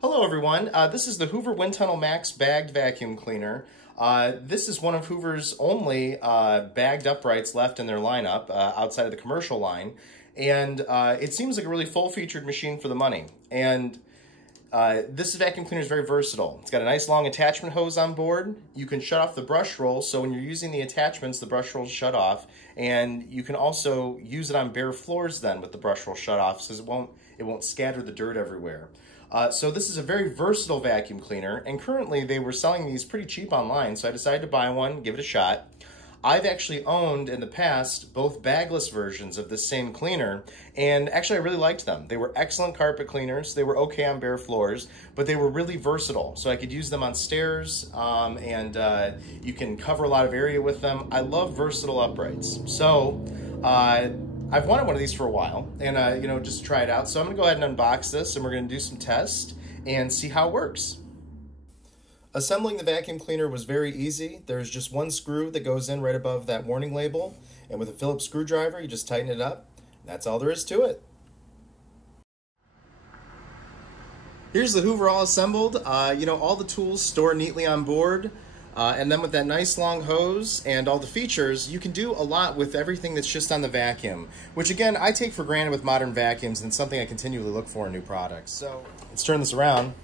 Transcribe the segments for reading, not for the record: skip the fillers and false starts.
Hello everyone, this is the Hoover Windtunnel Max Bagged Vacuum Cleaner. This is one of Hoover's only bagged uprights left in their lineup outside of the commercial line. And it seems like a really full-featured machine for the money. And this vacuum cleaner is very versatile. It's got a nice long attachment hose on board. You can shut off the brush roll, so when you're using the attachments, the brush rolls shut off. And you can also use it on bare floors then with the brush roll shut off, so it won't scatter the dirt everywhere. So this is a very versatile vacuum cleaner, and currently they were selling these pretty cheap online, so I decided to buy one, give it a shot. I've actually owned in the past both bagless versions of this same cleaner, and actually I really liked them. They were excellent carpet cleaners. They were okay on bare floors, but they were really versatile. So I could use them on stairs, and you can cover a lot of area with them. I love versatile uprights. So I've wanted one of these for a while, and just to try it out. So I'm gonna go ahead and unbox this, and we're gonna do some tests and see how it works. Assembling the vacuum cleaner was very easy. There's just one screw that goes in right above that warning label, and with a Phillips screwdriver, you just tighten it up. That's all there is to it. Here's the Hoover all assembled. All the tools store neatly on board. And then with that nice long hose and all the features, you can do a lot with everything that's just on the vacuum, which again, I take for granted with modern vacuums and something I continually look for in new products. So let's turn this around.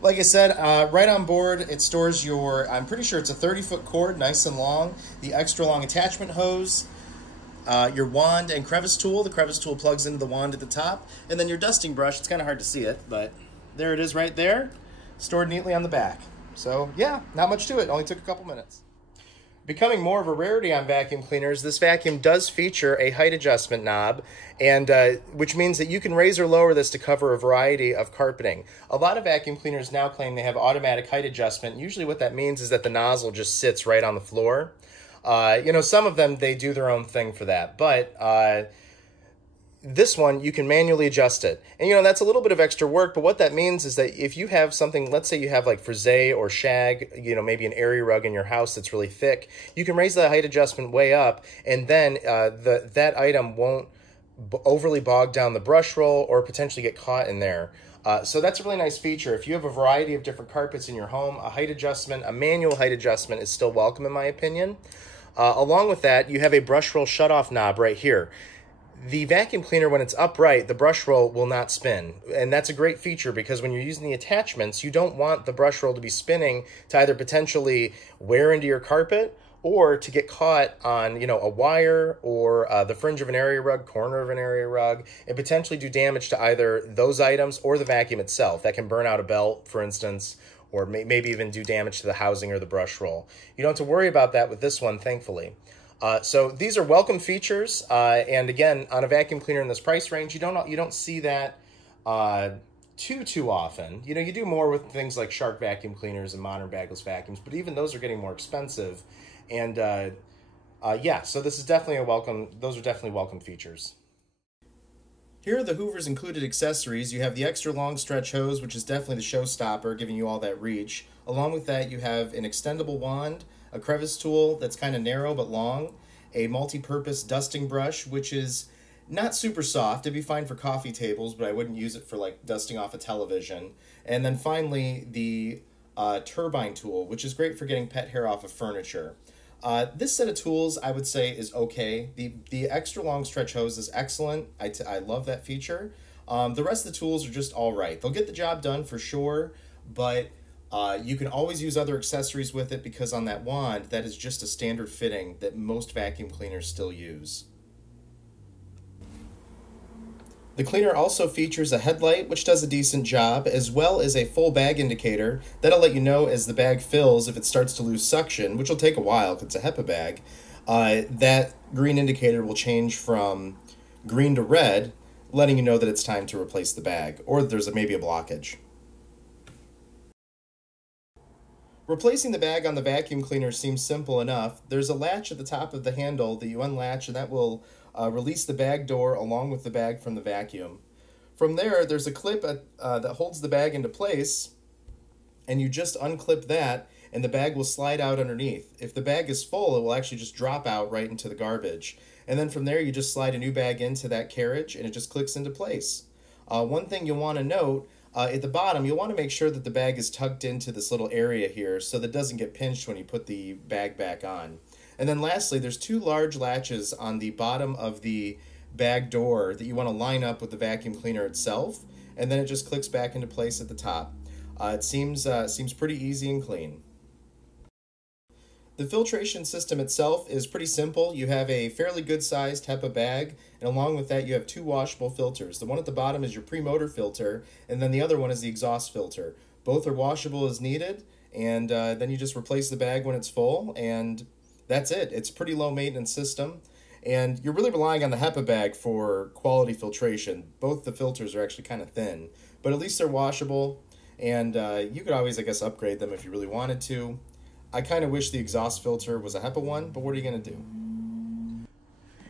Like I said, right on board, it stores I'm pretty sure it's a 30-foot cord, nice and long, the extra long attachment hose, your wand and crevice tool. The crevice tool plugs into the wand at the top, and then your dusting brush. It's kind of hard to see it, but there it is right there, stored neatly on the back. So yeah, not much to it, only took a couple minutes. Becoming more of a rarity on vacuum cleaners, this vacuum does feature a height adjustment knob, and which means that you can raise or lower this to cover a variety of carpeting. A lot of vacuum cleaners now claim they have automatic height adjustment. Usually what that means is that the nozzle just sits right on the floor. Some of them, they do their own thing for that, but this one, you can manually adjust it. And that's a little bit of extra work, but what that means is that if you have something, let's say you have like frisee or shag, maybe an area rug in your house that's really thick, you can raise the height adjustment way up, and then that item won't overly bog down the brush roll or potentially get caught in there. So that's a really nice feature. If you have a variety of different carpets in your home, a manual height adjustment is still welcome in my opinion. Along with that, you have a brush roll shutoff knob right here. The vacuum cleaner, when it's upright, the brush roll will not spin. And that's a great feature because when you're using the attachments, you don't want the brush roll to be spinning to either potentially wear into your carpet or to get caught on, a wire or the fringe of an area rug, corner of an area rug, and potentially do damage to either those items or the vacuum itself. That can burn out a belt, for instance, or maybe even do damage to the housing or the brush roll. You don't have to worry about that with this one, thankfully. So these are welcome features, and again, on a vacuum cleaner in this price range, you don't see that too often. You do more with things like Shark vacuum cleaners and modern bagless vacuums, but even those are getting more expensive. And yeah, so this is definitely those are definitely welcome features. Here are the Hoover's included accessories. You have the extra long stretch hose, which is definitely the showstopper, giving you all that reach. Along with that, you have an extendable wand, a crevice tool that's kind of narrow but long, a multi-purpose dusting brush, which is not super soft. It'd be fine for coffee tables, but I wouldn't use it for like dusting off a television. And then finally, the turbine tool, which is great for getting pet hair off of furniture. This set of tools, I would say, is okay. The extra long stretch hose is excellent. I love that feature. The rest of the tools are just all right. They'll get the job done for sure, but you can always use other accessories with it because on that wand, that is just a standard fitting that most vacuum cleaners still use. The cleaner also features a headlight, which does a decent job, as well as a full bag indicator. That'll let you know as the bag fills if it starts to lose suction, which will take a while because it's a HEPA bag. That green indicator will change from green to red, letting you know that it's time to replace the bag, or that there's maybe a blockage. Replacing the bag on the vacuum cleaner seems simple enough. There's a latch at the top of the handle that you unlatch, and that will release the bag door along with the bag from the vacuum. From there, there's a clip that holds the bag into place, and you just unclip that, and the bag will slide out underneath. If the bag is full, it will actually just drop out right into the garbage. And then from there, you just slide a new bag into that carriage, and it just clicks into place. One thing you'll want to note, at the bottom, you'll want to make sure that the bag is tucked into this little area here so that it doesn't get pinched when you put the bag back on. And then lastly, there's two large latches on the bottom of the bag door that you want to line up with the vacuum cleaner itself, and then it just clicks back into place at the top. It seems pretty easy and clean. The filtration system itself is pretty simple. You have a fairly good-sized HEPA bag, and along with that you have two washable filters. The one at the bottom is your pre-motor filter, and then the other one is the exhaust filter. Both are washable as needed, and then you just replace the bag when it's full, and that's it. It's a pretty low-maintenance system, and you're really relying on the HEPA bag for quality filtration. Both the filters are actually kind of thin, but at least they're washable, and you could always, I guess, upgrade them if you really wanted to. I kind of wish the exhaust filter was a HEPA one, but what are you going to do?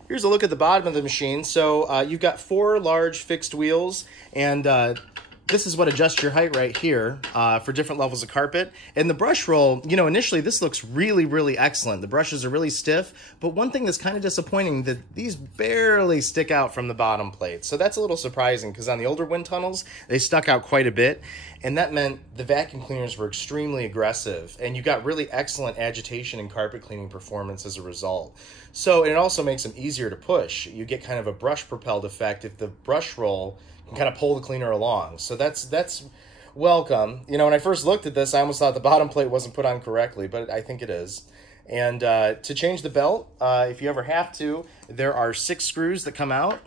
Here's a look at the bottom of the machine. So you've got 4 large fixed wheels, and this is what adjusts your height right here for different levels of carpet. And the brush roll, you know, initially this looks really, really excellent. The brushes are really stiff, but one thing that's kind of disappointing that these barely stick out from the bottom plate. So that's a little surprising because on the older wind tunnels, they stuck out quite a bit. And that meant the vacuum cleaners were extremely aggressive, and you got really excellent agitation and carpet cleaning performance as a result. So it also makes them easier to push. You get kind of a brush propelled effect if the brush roll can kind of pull the cleaner along. So that's welcome. You know, when I first looked at this, I almost thought the bottom plate wasn't put on correctly, but I think it is. And to change the belt, if you ever have to, there are 6 screws that come out.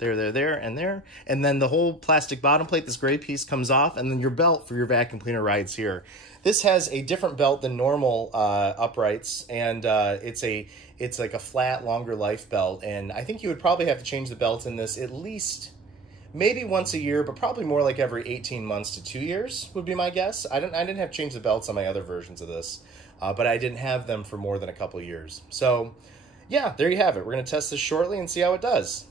There, and there. And then the whole plastic bottom plate, this gray piece, comes off, and then your belt for your vacuum cleaner rides here. This has a different belt than normal uprights, and it's like a flat, longer life belt. And I think you would probably have to change the belt in this at least maybe once a year, but probably more like every 18 months to 2 years would be my guess. I didn't have to change the belts on my other versions of this, but I didn't have them for more than a couple years. So yeah, there you have it. We're going to test this shortly and see how it does.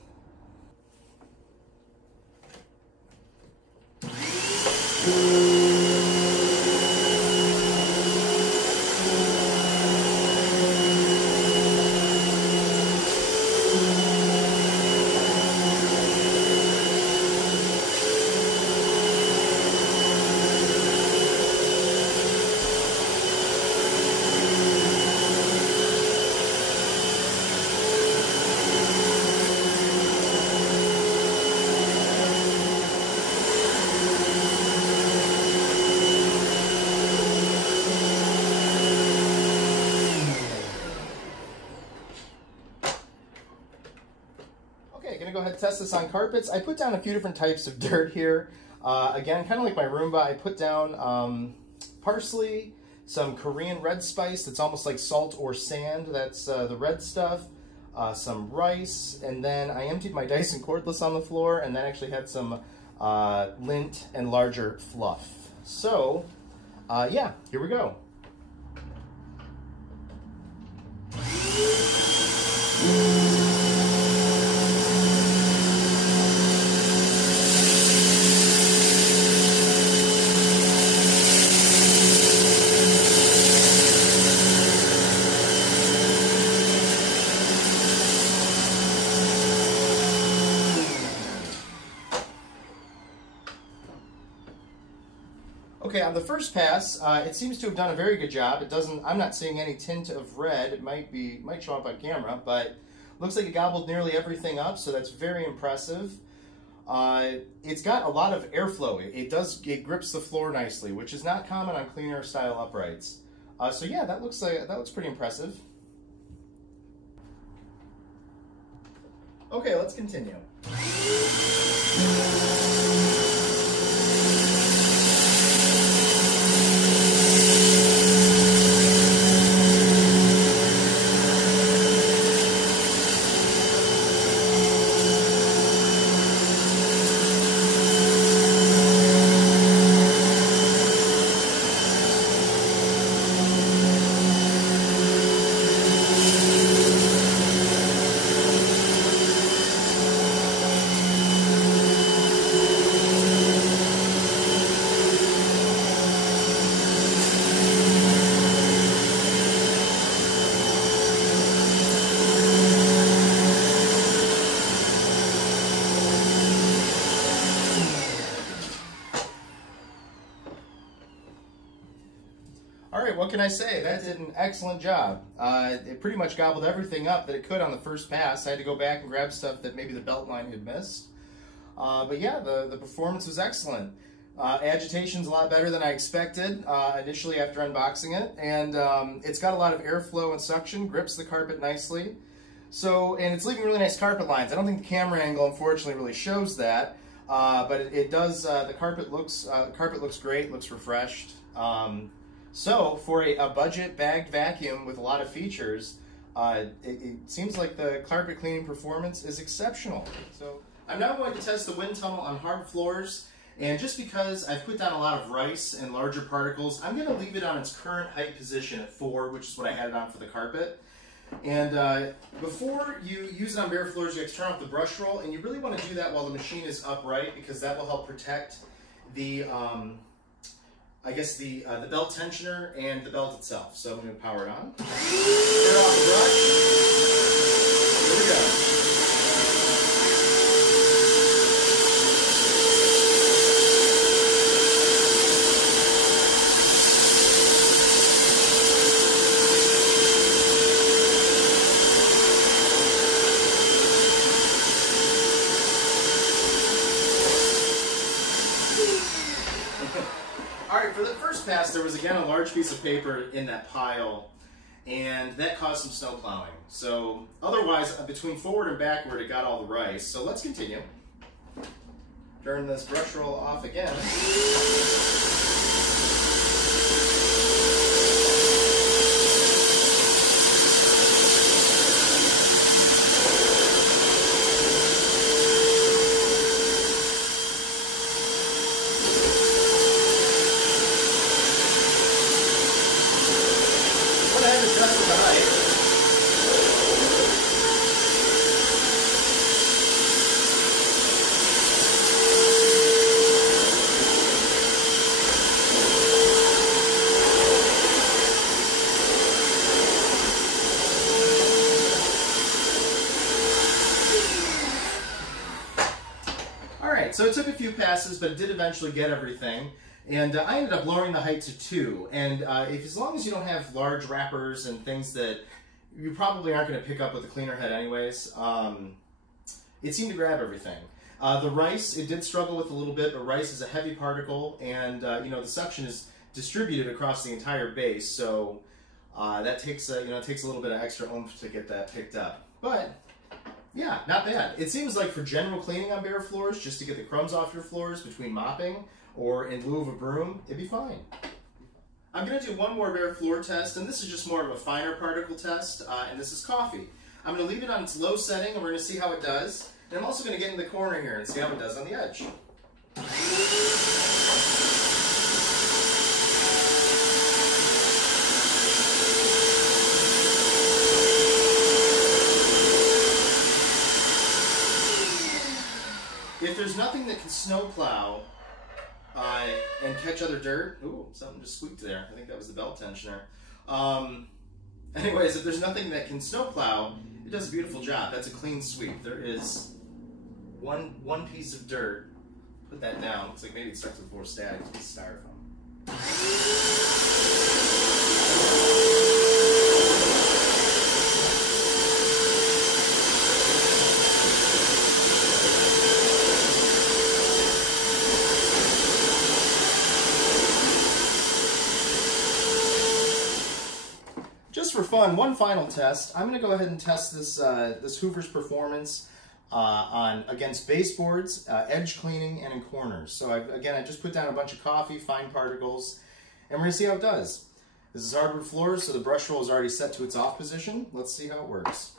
Go ahead and test this on carpets. I put down a few different types of dirt here. Again, kind of like my Roomba, I put down parsley, some Korean red spice that's almost like salt or sand, that's the red stuff, some rice, and then I emptied my Dyson cordless on the floor, and then actually had some lint and larger fluff. So, yeah, here we go. Okay, on the first pass, it seems to have done a very good job. It doesn't, I'm not seeing any tint of red. It might show up on camera, but looks like it gobbled nearly everything up, so that's very impressive. It's got a lot of airflow. It grips the floor nicely, which is not common on cleaner style uprights. So yeah, that looks pretty impressive. Okay, let's continue. All right, what can I say? That did an excellent job. It pretty much gobbled everything up that it could on the first pass. I had to go back and grab stuff that maybe the belt line had missed. But yeah, the performance was excellent. Agitation's a lot better than I expected initially after unboxing it. And it's got a lot of airflow and suction, grips the carpet nicely. So, and it's leaving really nice carpet lines. I don't think the camera angle, unfortunately, really shows that. But it does, the carpet looks great, looks refreshed. So for a budget bagged vacuum with a lot of features, it seems like the carpet cleaning performance is exceptional. So I'm now going to test the Windtunnel on hard floors, and just because I've put down a lot of rice and larger particles, I'm going to leave it on its current height position at 4, which is what I had it on for the carpet. And before you use it on bare floors, you have to turn off the brush roll, and you really want to do that while the machine is upright, because that will help protect the I guess the belt tensioner and the belt itself. So I'm going to power it on. Turn off the brush. Here we go. Alright, for the first pass, there was again a large piece of paper in that pile, and that caused some snow plowing. So, otherwise, between forward and backward, it got all the rice. So let's continue. Turn this brush roll off again. So it took a few passes, but it did eventually get everything. And I ended up lowering the height to 2. And as long as you don't have large wrappers and things that you probably aren't going to pick up with the cleaner head anyways, it seemed to grab everything. The rice, it did struggle with a little bit, but rice is a heavy particle, and you know, the suction is distributed across the entire base, so that takes it takes a little bit of extra oomph to get that picked up. But yeah, not bad. It seems like for general cleaning on bare floors, just to get the crumbs off your floors between mopping or in lieu of a broom, it'd be fine. I'm going to do one more bare floor test, and this is just more of a finer particle test, and this is coffee. I'm going to leave it on its low setting, and we're going to see how it does. And I'm also going to get in the corner here and see how it does on the edge. If there's nothing that can snowplow and catch other dirt, ooh, something just squeaked there. I think that was the belt tensioner. Anyways, if there's nothing that can snowplow, it does a beautiful job. That's a clean sweep. There is one piece of dirt. Put that down. Looks like maybe it stuck to the floor stag. It's styrofoam. Just for fun, one final test. I'm going to go ahead and test this this Hoover's performance against baseboards, edge cleaning, and in corners. So I just put down a bunch of coffee, fine particles, and we're going to see how it does. This is hardwood floors, so the brush roll is already set to its off position. Let's see how it works.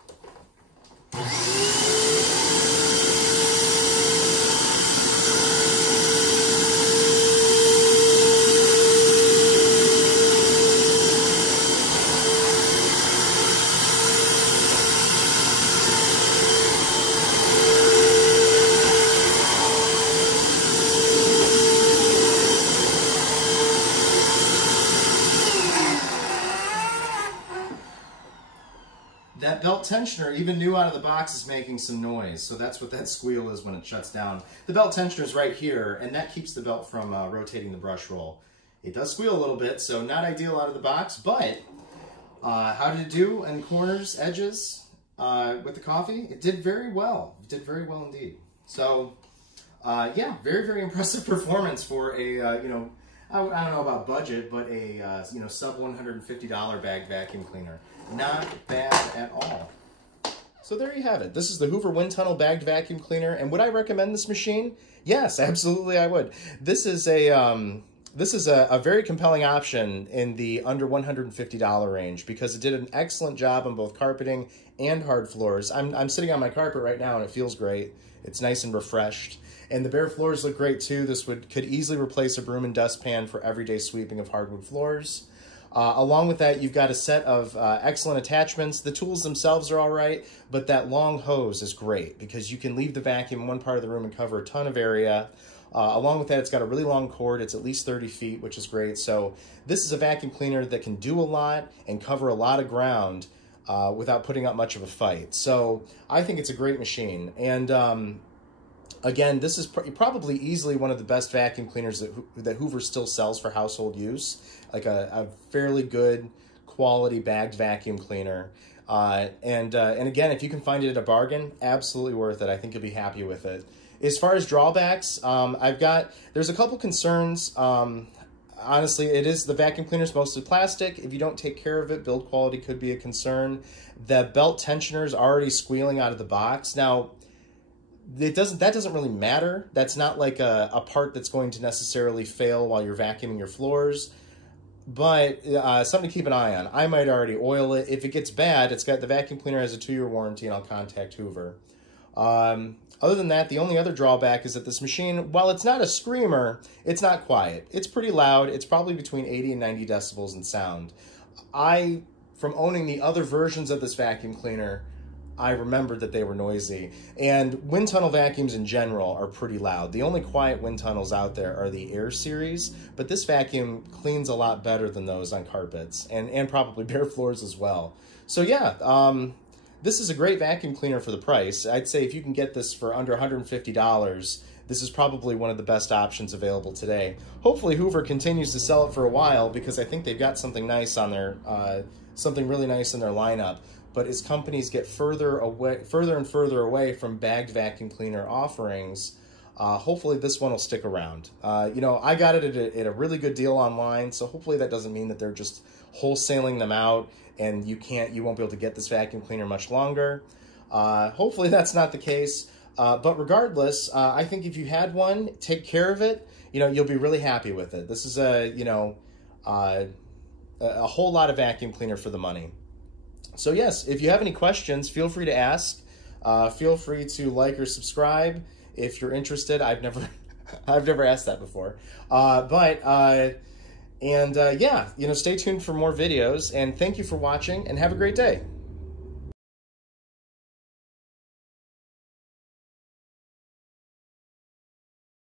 That belt tensioner, even new out of the box, is making some noise, so that's what that squeal is when it shuts down. The belt tensioner is right here, and that keeps the belt from rotating the brush roll. It does squeal a little bit, so not ideal out of the box, but how did it do in corners, edges with the coffee? It did very well. It did very well indeed. So, yeah, very, very impressive performance for a, you know, I don't know about budget, but a, you know, sub $150 bagged vacuum cleaner. Not bad at all. So there you have it. This is the Hoover Windtunnel bagged vacuum cleaner. And would I recommend this machine? Yes, absolutely I would. This is a very compelling option in the under $150 range because it did an excellent job on both carpeting and hard floors. I'm sitting on my carpet right now and it feels great. It's nice and refreshed. And the bare floors look great too. This could easily replace a broom and dustpan for everyday sweeping of hardwood floors. Along with that, you've got a set of excellent attachments. The tools themselves are all right, but that long hose is great because you can leave the vacuum in one part of the room and cover a ton of area. Along with that, it's got a really long cord. It's at least 30 feet, which is great. So this is a vacuum cleaner that can do a lot and cover a lot of ground without putting up much of a fight. So I think it's a great machine. And again, this is probably easily one of the best vacuum cleaners that Hoover still sells for household use, like a fairly good quality bagged vacuum cleaner. And again, if you can find it at a bargain, absolutely worth it. I think you'll be happy with it. As far as drawbacks, there's a couple concerns. Honestly, the vacuum cleaner is mostly plastic. If you don't take care of it, build quality could be a concern. The belt tensioner is already squealing out of the box. Now, that doesn't really matter. That's not like a part that's going to necessarily fail while you're vacuuming your floors. But something to keep an eye on. I might already oil it. If it gets bad, the vacuum cleaner has a 2-year warranty, and I'll contact Hoover. Other than that, the only other drawback is that this machine, while it's not a screamer, it's not quiet. It's pretty loud. It's probably between 80 and 90 decibels in sound. From owning the other versions of this vacuum cleaner, I remembered that they were noisy. And wind tunnel vacuums in general are pretty loud. The only quiet wind tunnels out there are the Air series, but this vacuum cleans a lot better than those on carpets and probably bare floors as well. So yeah, this is a great vacuum cleaner for the price. I'd say if you can get this for under $150, this is probably one of the best options available today. Hopefully Hoover continues to sell it for a while because I think they've got something nice on their, something really nice in their lineup. But as companies get further and further away from bagged vacuum cleaner offerings, hopefully this one will stick around. You know, I got it at a really good deal online, so hopefully that doesn't mean that they're just wholesaling them out and you won't be able to get this vacuum cleaner much longer. Hopefully that's not the case. But regardless, I think if you had one, take care of it. You know, you'll be really happy with it. This is a whole lot of vacuum cleaner for the money. So yes, if you have any questions, feel free to ask. Feel free to like or subscribe if you're interested. I've never asked that before. Yeah, you know, stay tuned for more videos, and thank you for watching, and have a great day.